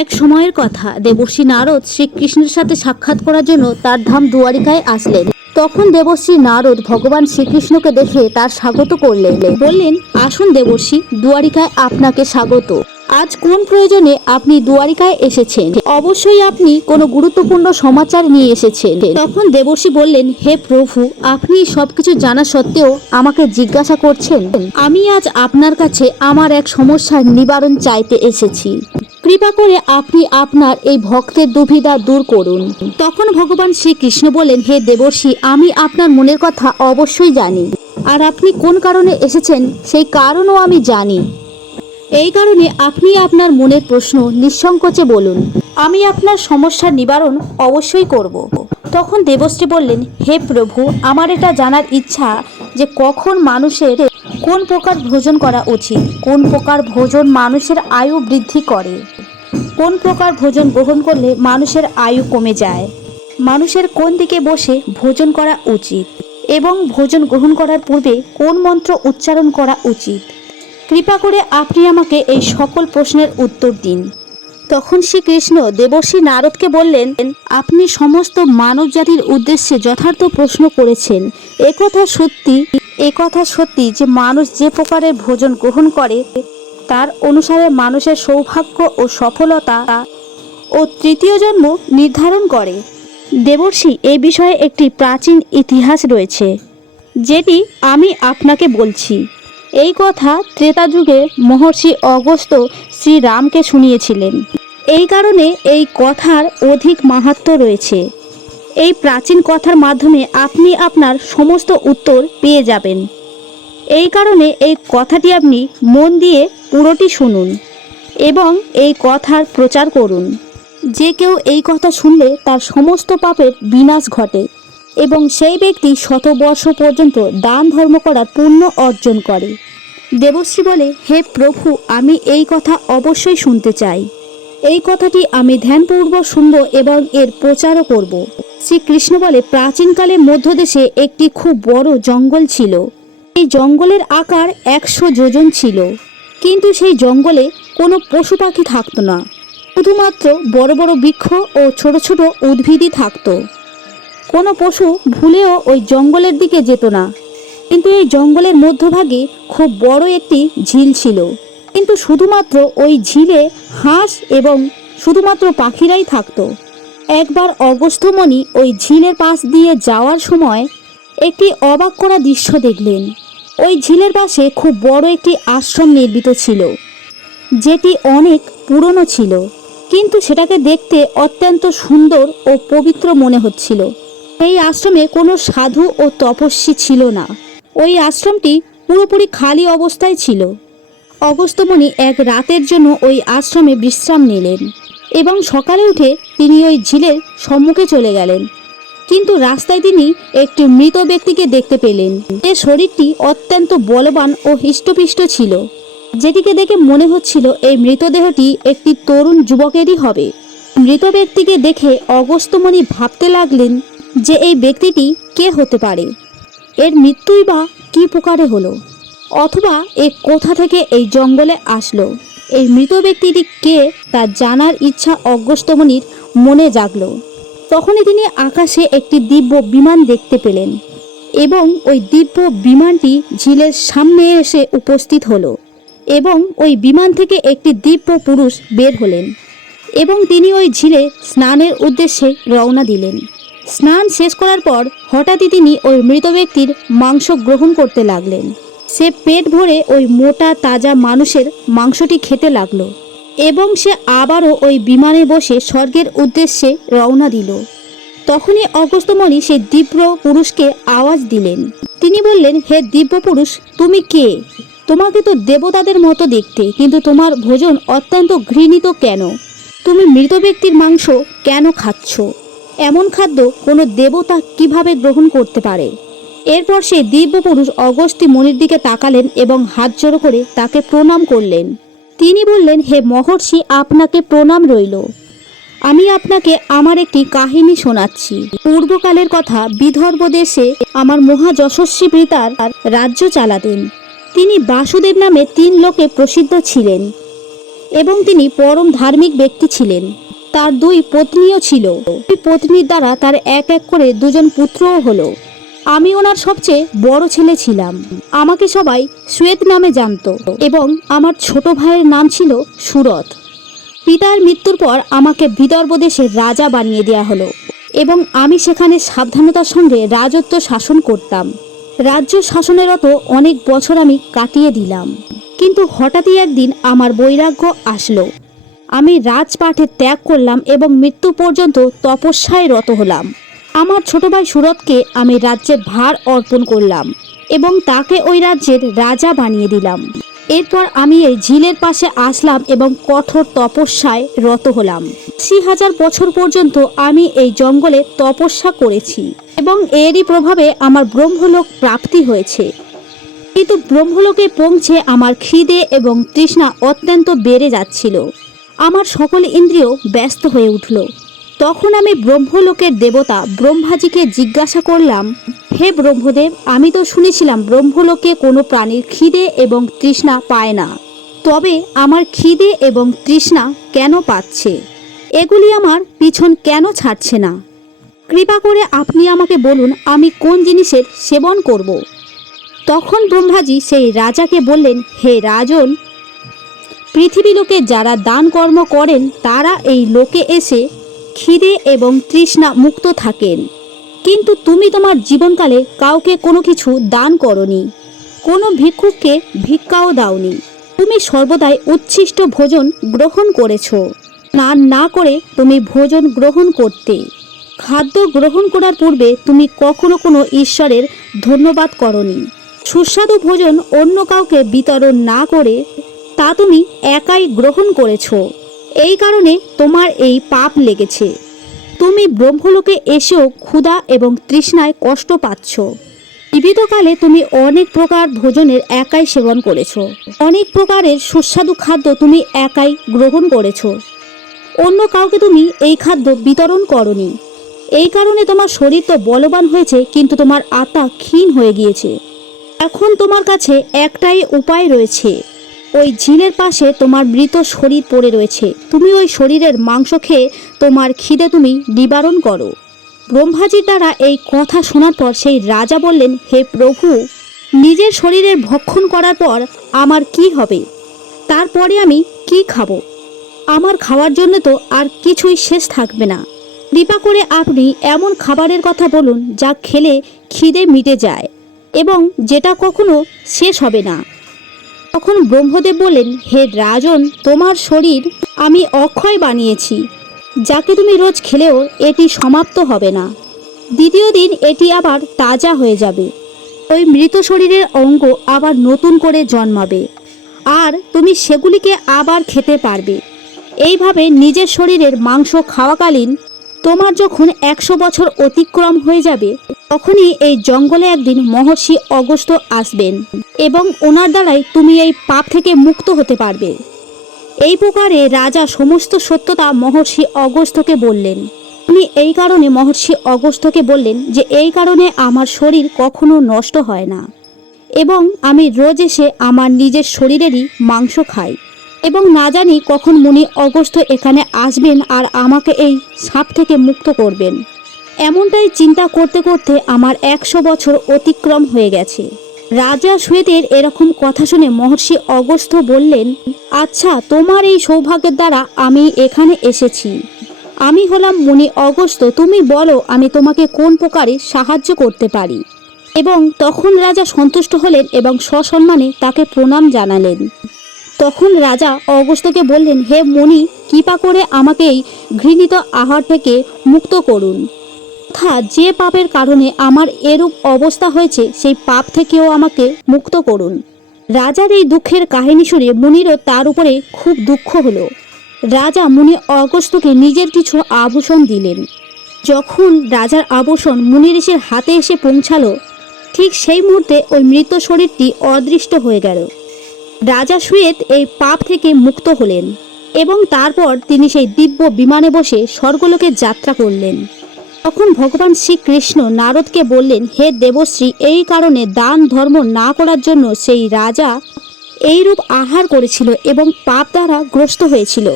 এক সময়ের কথা, দেবর্ষি নারদ শ্রীকৃষ্ণের সাথে সাক্ষাৎ করার জন্য তার ধাম দুয়ারিকায় আসলেন। তখন দেবর্ষি নারদ ভগবান শ্রীকৃষ্ণকে দেখে তার স্বাগত করলেন। বললেন, আসুন দেবর্ষি, দুয়ারিকায় আপনাকে স্বাগত। আজ কোন প্রয়োজনে আপনি দুয়ারিকায় এসেছেন? অবশ্যই আপনি কোনো গুরুত্বপূর্ণ সমাচার নিয়ে এসেছেন। তখন দেবর্ষি বললেন, হে প্রভু, আপনি সবকিছু জানা সত্ত্বেও আমাকে জিজ্ঞাসা করছেন। আমি আজ আপনার কাছে আমার এক সমস্যার নিবারণ চাইতে এসেছি। কৃপা করে আপনি আপনার এই ভক্তের দুবিধা দূর করুন। তখন ভগবান শ্রীকৃষ্ণ বলেন, হে দেবর্ষি, আমি আপনার মনের কথা অবশ্যই জানি, আর আপনি কোন কারণে এসেছেন সেই কারণও আমি জানি। এই কারণে আপনি আপনার মনের প্রশ্ন নিঃসংকোচে বলুন, আমি আপনার সমস্যার নিবারণ অবশ্যই করব। তখন দেবশ্রী বললেন, হে প্রভু, আমার এটা জানার ইচ্ছা যে কখন মানুষের কোন প্রকার ভোজন করা উচিত, কোন প্রকার ভোজন মানুষের আয়ু বৃদ্ধি করে, কোন প্রকার ভোজন গ্রহণ করলে মানুষের আয়ু কমে যায়, মানুষের কোন দিকে বসে ভোজন করা উচিত এবং ভোজন গ্রহণ করার পূর্বে কোন মন্ত্র উচ্চারণ করা উচিত। কৃপা করে আপনি আমাকে এই সকল প্রশ্নের উত্তর দিন। তখন শ্রীকৃষ্ণ দেবর্ষি নারদকে বললেন, আপনি সমস্ত মানব জাতির উদ্দেশ্যে যথার্থ প্রশ্ন করেছেন। একথা সত্যি যে মানুষ যে প্রকারের ভোজন গ্রহণ করে তার অনুসারে মানুষের সৌভাগ্য ও সফলতা ও তৃতীয় জন্ম নির্ধারণ করে। দেবর্ষি, এই বিষয়ে একটি প্রাচীন ইতিহাস রয়েছে, যেটি আমি আপনাকে বলছি। এই কথা ত্রেতা যুগে মহর্ষি অগস্ত্য শ্রীরামকে শুনিয়েছিলেন। এই কারণে এই কথার অধিক মাহাত্ম্য রয়েছে। এই প্রাচীন কথার মাধ্যমে আপনি আপনার সমস্ত উত্তর পেয়ে যাবেন। এই কারণে এই কথাটি আপনি মন দিয়ে পুরোটি শুনুন এবং এই কথার প্রচার করুন। যে কেউ এই কথা শুনলে তার সমস্ত পাপের বিনাশ ঘটে এবং সেই ব্যক্তি শতবর্ষ পর্যন্ত দান ধর্ম করার পুণ্য অর্জন করে। দেবশ্রী বলে, হে প্রভু, আমি এই কথা অবশ্যই শুনতে চাই। এই কথাটি আমি ধ্যানপূর্বক শুনব এবং এর প্রচারও করব। শ্রীকৃষ্ণ বলে, প্রাচীনকালে মধ্যদেশে একটি খুব বড় জঙ্গল ছিল। এই জঙ্গলের আকার 100 যোজন ছিল, কিন্তু সেই জঙ্গলে কোনো পশু পাখি থাকতো না। শুধুমাত্র বড় বড় বৃক্ষ ও ছোট ছোট উদ্ভিদই থাকতো। কোনো পশু ভুলেও ওই জঙ্গলের দিকে যেত না। কিন্তু এই জঙ্গলের মধ্যভাগে খুব বড় একটি ঝিল ছিল, কিন্তু শুধুমাত্র ওই ঝিলে হাঁস এবং শুধুমাত্র পাখিরাই থাকতো। একবার অগস্ত্যমুনি ওই ঝিলের পাশ দিয়ে যাওয়ার সময় একটি অবাক করা দৃশ্য দেখলেন। ওই ঝিলের পাশে খুব বড় একটি আশ্রম নির্মিত ছিল, যেটি অনেক পুরনো ছিল, কিন্তু সেটাকে দেখতে অত্যন্ত সুন্দর ও পবিত্র মনে হচ্ছিল। এই আশ্রমে কোনো সাধু ও তপস্বী ছিল না। ওই আশ্রমটি পুরোপুরি খালি অবস্থায় ছিল। অগস্ত্যমুনি এক রাতের জন্য ওই আশ্রমে বিশ্রাম নিলেন এবং সকালে উঠে তিনি ওই ঝিলের সম্মুখে চলে গেলেন। কিন্তু রাস্তায় তিনি একটি মৃত ব্যক্তিকে দেখতে পেলেন। যে শরীরটি অত্যন্ত বলবান ও হৃষ্টপুষ্ট ছিল, যেটিকে দেখে মনে হচ্ছিল এই মৃতদেহটি একটি তরুণ যুবকেরই হবে। মৃত ব্যক্তিকে দেখে অগস্ত্যমুনি ভাবতে লাগলেন যে এই ব্যক্তিটি কে হতে পারে, এর মৃত্যুই বা কী প্রকারে হলো, অথবা এ কোথা থেকে এই জঙ্গলে আসলো। এই মৃত ব্যক্তিটি কে তা জানার ইচ্ছা অগস্ত্যমুনির মনে জাগল। তখনই তিনি আকাশে একটি দিব্য বিমান দেখতে পেলেন এবং ওই দিব্য বিমানটি ঝিলের সামনে এসে উপস্থিত হলো এবং ওই বিমান থেকে একটি দিব্য পুরুষ বের হলেন এবং তিনি ওই ঝিলে স্নানের উদ্দেশ্যে রওনা দিলেন। স্নান শেষ করার পর হঠাৎই তিনি ওই মৃত ব্যক্তির মাংস গ্রহণ করতে লাগলেন। সে পেট ভরে ওই মোটা তাজা মানুষের মাংসটি খেতে লাগলো এবং সে আবারও ওই বিমানে বসে স্বর্গের উদ্দেশ্যে রওনা দিল। তখনই অগস্ত্যমুনি সেই দিব্য পুরুষকে আওয়াজ দিলেন। তিনি বললেন, হে দিব্য পুরুষ, তুমি কে? তোমাকে তো দেবতাদের মতো দেখতে, কিন্তু তোমার ভোজন অত্যন্ত ঘৃণিত কেন? তুমি মৃত ব্যক্তির মাংস কেন খাচ্ছ? এমন খাদ্য কোনো দেবতা কিভাবে গ্রহণ করতে পারে? এরপর সেই দিব্য পুরুষ অগস্ত্যী মুনির দিকে তাকালেন এবং হাত জোড়ো করে তাকে প্রণাম করলেন। তিনি বললেন, হে মহর্ষি, আপনাকে প্রণাম রইল। আমি আপনাকে আমার একটি কাহিনী শোনাচ্ছি। পূর্বকালের কথা, বিদর্ভ দেশে আমার মহা যশস্বী পিতার রাজ্য চালাতেন। তিনি বাসুদেব নামে 3 লোকে প্রসিদ্ধ ছিলেন। এবং তিনি পরম ধার্মিক ব্যক্তি ছিলেন। তার 2 পত্নীও ছিল। দুই পত্নীর দ্বারা তার এক এক করে 2জন পুত্রও হলো। আমি ওনার সবচেয়ে বড় ছেলে ছিলাম। আমাকে সবাই শ্বেত নামে জানতো এবং আমার ছোট ভাইয়ের নাম ছিল সুরত। পিতার মৃত্যুর পর আমাকে বিদর্ভ দেশের রাজা বানিয়ে দেওয়া হলো এবং আমি সেখানে সাবধানতার সঙ্গে রাজত্ব শাসন করতাম। রাজ্য শাসনেরত অনেক বছর আমি কাটিয়ে দিলাম, কিন্তু হঠাৎই একদিন আমার বৈরাগ্য আসলো। আমি রাজপাটে ত্যাগ করলাম এবং মৃত্যু পর্যন্ত তপস্যায় রত হলাম। আমার ছোট ভাই সুরতকে আমি রাজ্যের ভার অর্পণ করলাম এবং তাকে ওই রাজ্যের রাজা বানিয়ে দিলাম। এরপর আমি এই ঝিলের পাশে আসলাম এবং কঠোর তপস্যায় রত হলাম। 80,000 বছর পর্যন্ত আমি এই জঙ্গলে তপস্যা করেছি এবং এরই প্রভাবে আমার ব্রহ্মলোক প্রাপ্তি হয়েছে। কিন্তু ব্রহ্মলোকে পৌঁছে আমার খিদে এবং তৃষ্ণা অত্যন্ত বেড়ে যাচ্ছিল। আমার সকল ইন্দ্রিয় ব্যস্ত হয়ে উঠল। তখন আমি ব্রহ্মলোকের দেবতা ব্রহ্মাজিকে জিজ্ঞাসা করলাম, হে ব্রহ্মদেব, আমি তো শুনেছিলাম ব্রহ্মলোকে কোনো প্রাণীর খিদে এবং তৃষ্ণা পায় না, তবে আমার খিদে এবং তৃষ্ণা কেন পাচ্ছে? এগুলি আমার পিছন কেন ছাড়ছে না? কৃপা করে আপনি আমাকে বলুন আমি কোন জিনিসের সেবন করব। তখন ব্রহ্মাজি সেই রাজাকে বললেন, হে রাজন, পৃথিবী লোকে যারা দান কর্ম করেন তারা এই লোকে এসে খিদে এবং তৃষ্ণা মুক্ত থাকেন, কিন্তু তুমি তোমার জীবনকালে কাউকে কোনো কিছু দান করনি, কোনো ভিক্ষুককে ভিক্ষাও দাওনি। তুমি সর্বদাই উচ্ছিষ্ট ভোজন গ্রহণ করেছ। স্নান না করে তুমি ভোজন গ্রহণ করতে। খাদ্য গ্রহণ করার পূর্বে তুমি কখনো কোনো ঈশ্বরের ধন্যবাদ করনি। সুস্বাদু ভোজন অন্য কাউকে বিতরণ না করে তা তুমি একাই গ্রহণ করেছ। এই কারণে তোমার এই পাপ লেগেছে। তুমি ব্রহ্মলোকে এসেও ক্ষুধা এবং তৃষ্ণায় কষ্ট পাচ্ছ। জীবিতকালে তুমি অনেক প্রকার ভোজনের একাই সেবন করেছ। অনেক প্রকারের সুস্বাদু খাদ্য তুমি একাই গ্রহণ করেছ। অন্য কাউকে তুমি এই খাদ্য বিতরণ করনি। এই কারণে তোমার শরীর তো বলবান হয়েছে, কিন্তু তোমার আত্মা ক্ষীণ হয়ে গিয়েছে। এখন তোমার কাছে একটাই উপায় রয়েছে। ওই ঝিলের পাশে তোমার মৃত শরীর পড়ে রয়েছে। তুমি ওই শরীরের মাংস খেয়ে তোমার খিদে তুমি নিবারণ করো। ব্রহ্মাজির দ্বারা এই কথা শোনার পর সেই রাজা বললেন, হে প্রভু, নিজের শরীরের ভক্ষণ করার পর আমার কি হবে? তারপরে আমি কি খাবো? আমার খাওয়ার জন্য তো আর কিছুই শেষ থাকবে না। কৃপা করে আপনি এমন খাবারের কথা বলুন যা খেলে খিদে মিটে যায় এবং যেটা কখনো শেষ হবে না। তখন ব্রহ্মদেব বললেন, হে রাজন, তোমার শরীর আমি অক্ষয় বানিয়েছি, যাকে তুমি রোজ খেলেও এটি সমাপ্ত হবে না। দ্বিতীয় দিন এটি আবার তাজা হয়ে যাবে। ওই মৃত শরীরের অঙ্গ আবার নতুন করে জন্মাবে আর তুমি সেগুলিকে আবার খেতে পারবে। এইভাবে নিজের শরীরের মাংস খাওয়াকালীন তোমার যখন 100 বছর অতিক্রম হয়ে যাবে, তখনই এই জঙ্গলে একদিন মহর্ষি অগস্ত্য আসবেন এবং ওনার দ্বারাই তুমি এই পাপ থেকে মুক্ত হতে পারবে। এই প্রকারে রাজা সমস্ত সত্যতা মহর্ষি অগস্ত্যকে বললেন। উনি এই কারণে মহর্ষি অগস্ত্যকে বললেন যে এই কারণে আমার শরীর কখনো নষ্ট হয় না এবং আমি রোজ এসে আমার নিজের শরীরেরই মাংস খাই এবং না জানি কখন মুনি অগস্ত্য এখানে আসবেন আর আমাকে এই সাপ থেকে মুক্ত করবেন। এমনটাই চিন্তা করতে করতে আমার 100 বছর অতিক্রম হয়ে গেছে। রাজা শ্বেতের এরকম কথা শুনে মহর্ষি অগস্ত্য বললেন, আচ্ছা, তোমার এই সৌভাগ্যের দ্বারা আমি এখানে এসেছি। আমি হলাম মুনি অগস্ত্য, তুমি বলো আমি তোমাকে কোন প্রকারে সাহায্য করতে পারি। এবং তখন রাজা সন্তুষ্ট হলেন এবং সসম্মানে তাকে প্রণাম জানালেন। তখন রাজা অগস্ত্যকে বললেন, হে মুনি, কৃপা করে আমাকে এই ঘৃণিত আহার থেকে মুক্ত করুন, তথা যে পাপের কারণে আমার এরূপ অবস্থা হয়েছে সেই পাপ থেকেও আমাকে মুক্ত করুন। রাজার এই দুঃখের কাহিনী শুনে মুনিরও তার উপরে খুব দুঃখ হলো। রাজা মুনি অগস্ত্যকে নিজের কিছু আভূষণ দিলেন। যখন রাজার আভূষণ মুনি ঋষির হাতে এসে পৌঁছালো, ঠিক সেই মুহূর্তে ওই মৃত শরীরটি অদৃষ্ট হয়ে গেল। রাজা শ্বেত এই পাপ থেকে মুক্ত হলেন এবং তারপর তিনি সেই দিব্য বিমানে বসে স্বর্গলোকে যাত্রা করলেন। তখন ভগবান শ্রীকৃষ্ণ নারদকে বললেন, হে দেবশ্রী, এই কারণে দান ধর্ম না করার জন্য সেই রাজা এইরূপ আহার করেছিল এবং পাপ দ্বারা গ্রস্ত হয়েছিল।